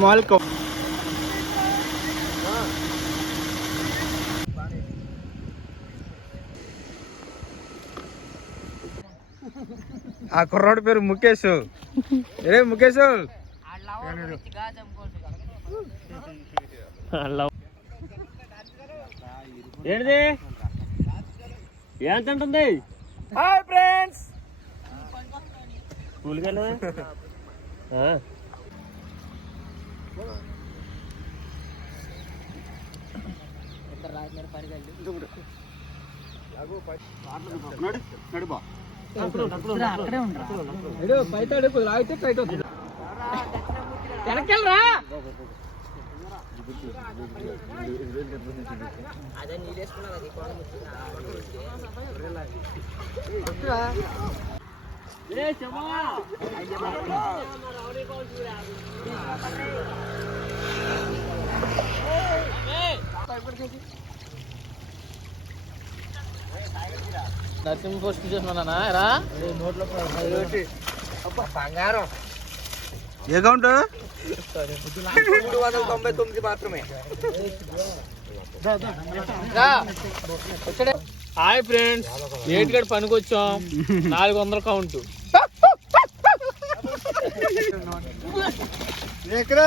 Small cow. ఆ కుర్రాడి పేరు ముఖేష్. ఏ ముఖేష్ ఏంటిది ఏం తింటుంది? Hi friends. స్కూల్కి వెళ్ళదా? నరసింహ పోస్ట్ చేస్తున్నానా రా నోట్లో బంగారం. ఏ కౌంట్? 399 మాత్రమే. హాయ్ ఫ్రెండ్స్, ఏటి గడి పనికి వచ్చాం. 400 కౌంట్. రేట్లు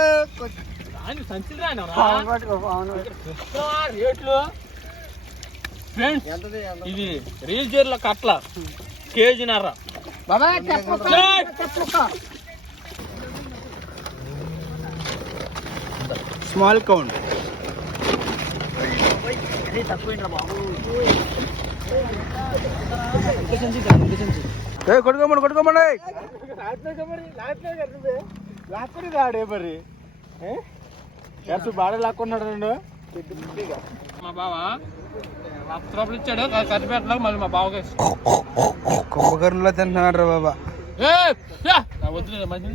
ఫ్రెండ్స్, ఇది రీల్ చీరల కట్ల కేజీన్నర. Small count. కొట్టుకోమండి. రాడే మరి బాగా లాక్కున్నాడు. మా బావ 1,00,000 రూపాయలు ఇచ్చాడు. ఖర్చు పెట్టలేదు. మళ్ళీ మా బావకి కుంభకర్ణలో తింటున్నాడు రా బాబా. వద్దులే మంచి